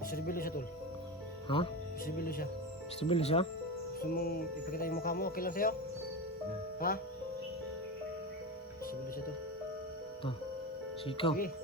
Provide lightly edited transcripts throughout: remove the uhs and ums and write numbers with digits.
Sirbilyo siya, tol. Ha? Sirbilyo siya. Stable siya? Gusto mong ipakita yung mukha mo, okay lang sa'yo? Ha? Sirbilyo siya, tol. To. Si ikaw. Sige.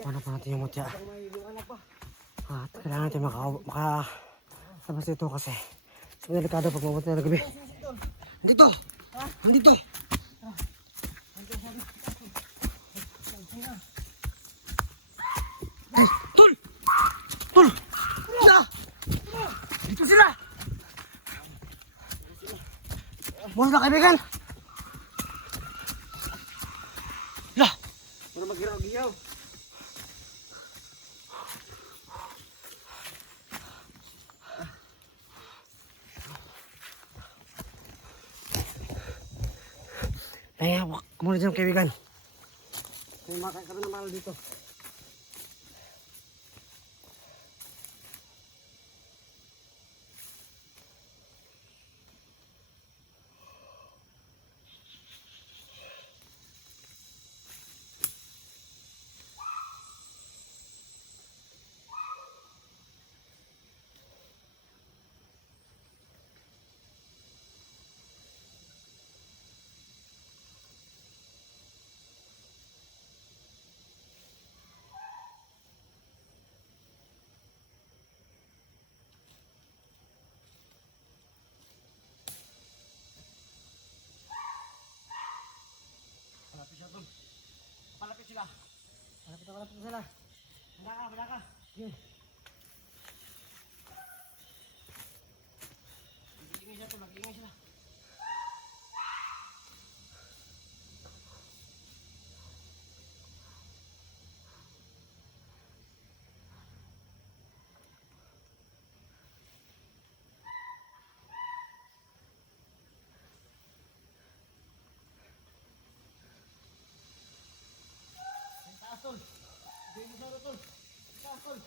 Kuha na pa natin yung mutya. At kailangan natin makalabas dito kasi so delikado pag mabuti na gabi. Nandito! Nandito! Tol! Tol! Sila! Dito sila! Bukas na kaibigan! Lah! Para maghiraw-giyaw. Hawak ka muna dyan kaibigan. May makain kami ng mahal dito. Palapit siya, tol. Palapit sila. Palapit sila. Bala ka. Sige. Mag-iingay siya, tol. Mag-iingay sila. Taas, tol. Hindi mo siya, tol. Taas, tol.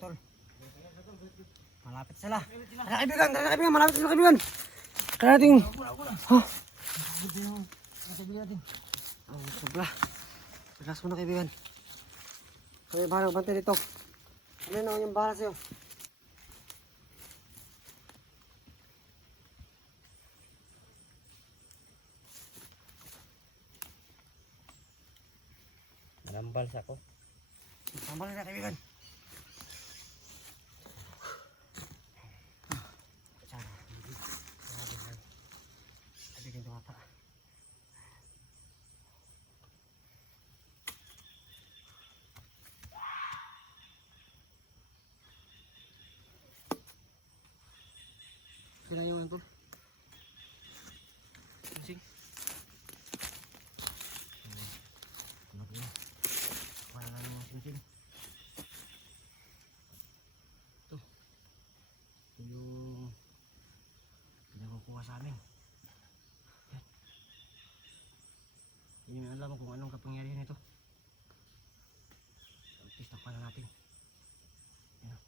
Tol. Malapit sila. Tara kaibigan, malapit sila kaibigan. Kaya natin. Ha? Sobra. Relax muna kaibigan. Kaya bahala bantay dito. Ano naman yung bahala sa'yo? Nambal sa ako. Sambal na kaibigan. Kaibigan tumata. Kailan yung antol? Sing. Sing. Ito yung pinakukuha sa amin. Yan. Hindi namin alam kung anong kapangyarihan ito. Tistak pa na natin. Yan.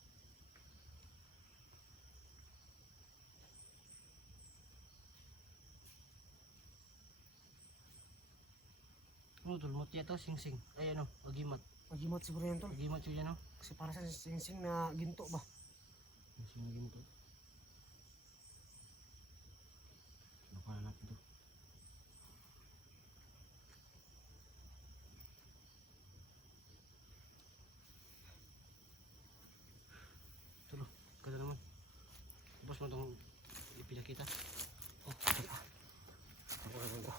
mo tol, mutya to, sing-sing. Ay ano, agimat. Magimat siguro yan tol. Agimat siya no? Kasi para sa singsing na ginto ba? Sing agimat to. Nakuha na natin to. Tulo, kada naman. Tapos mo itong ipinakita. Oh, ito pa. Ako naman to.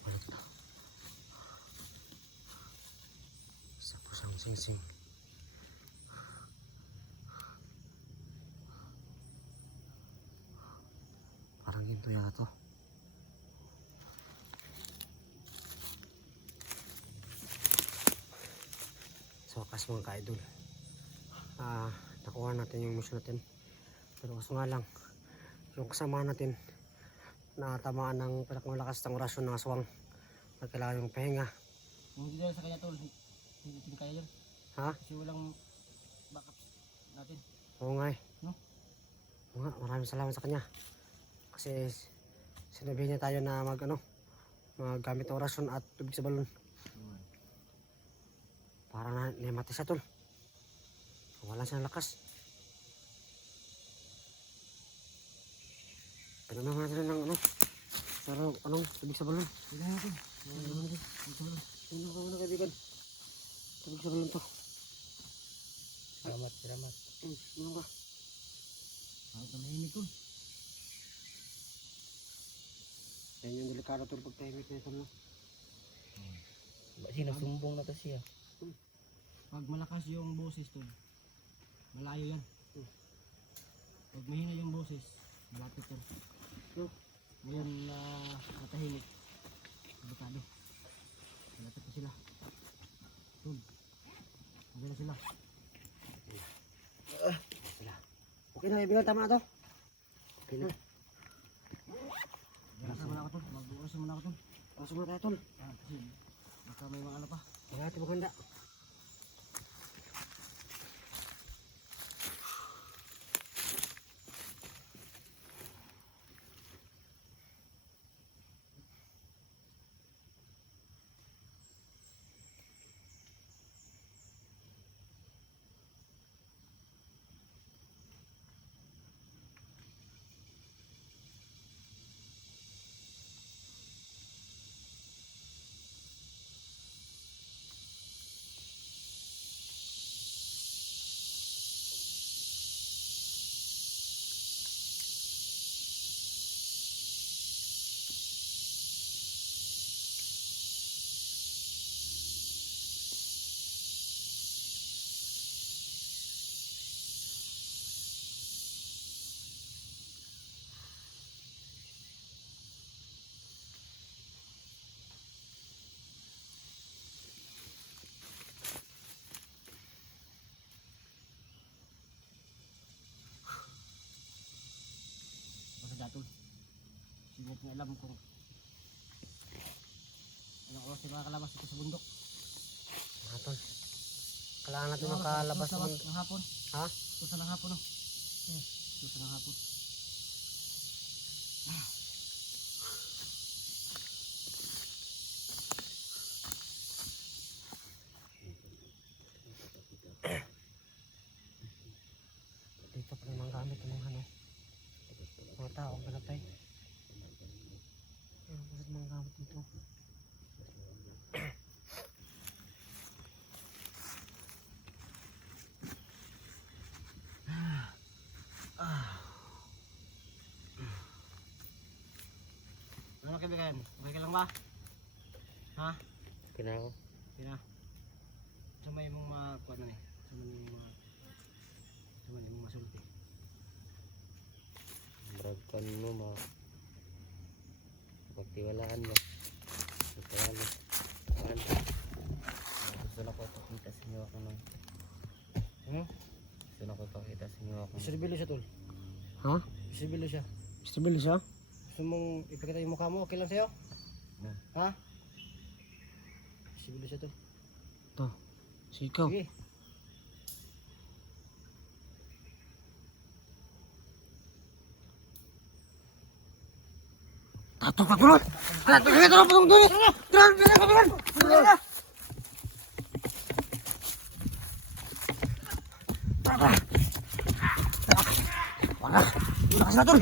Balik na. Sa pusang singsing. Parang ginto yata to. So, wakas mga ka-idol. Nakuha natin yung mission natin. Pero kaso nga lang, yung kasama natin na tamaan ng pinakamalakas ng orasyon ng aswang na kailangan yung pahinga. Hindi dahil sa kanya tol, hindi din kaya yun. Ha? Kasi walang backup natin. Oo nga eh. No? Oo nga, maraming salamat sa kanya. Kasi sinabi niya tayo na maggamit ng orasyon at tubig sa balon. Para na naimati siya tol. Wala siyang lakas. Pinanaw natin ng pero tubig sa balon. Hindi natin. Ano ka muna kaibigan? Tubig sa balon to. Salamat, salamat. Ano ka? Ako tamahimik tol. Yan yung delikado tol pag tahimik na ito. Kasi nasumbong na to siya. Pag malakas yung boses tol, malayo yan. Pag mahina yung boses, malapit tol. So, ngayon na natahimik, delikado. Malapit na sila. Tol, nandiyan na sila. Sila. Okay na kaibigan, tama na to. Okay na. Basta muna ako tol, mag-uusap muna ako tol. Pasok na tayo tol. Kasi baka may mga ano pa. Wala natin maganda. Tol. Siguro niya alam kung anong oras yung makakalabas ito sa bundok. Tol. Kailangan natin makalabas sa mundo. Ng hapon. Ha? Tusa ng hapon, no? Tusa ng hapon. Dito pa naman gamit ng mga mga taong pinatay. Bakit mga gamit dito? Ano kaibigan? Okay ka lang ba? Ha? Kina ako. Sina? Sumay mong makuha na eh. Sumay mong masulti. Bragkan mo pagtiwalaan mo. Pagtiwala. Gusto na ko pakita sa inyo ako ng... Gusto na ko pakita sa inyo ako ng... Isibilo siya tol. Ha? Isibilo siya. Stable siya? Gusto mong ipakita yung mukha mo? Okay lang sa'yo? Ha? Isibilo siya tol. Ito. Sikaw. Sige. Tatok na tulad! Tatok na tulad! Tara! Wala! Lakas na tol!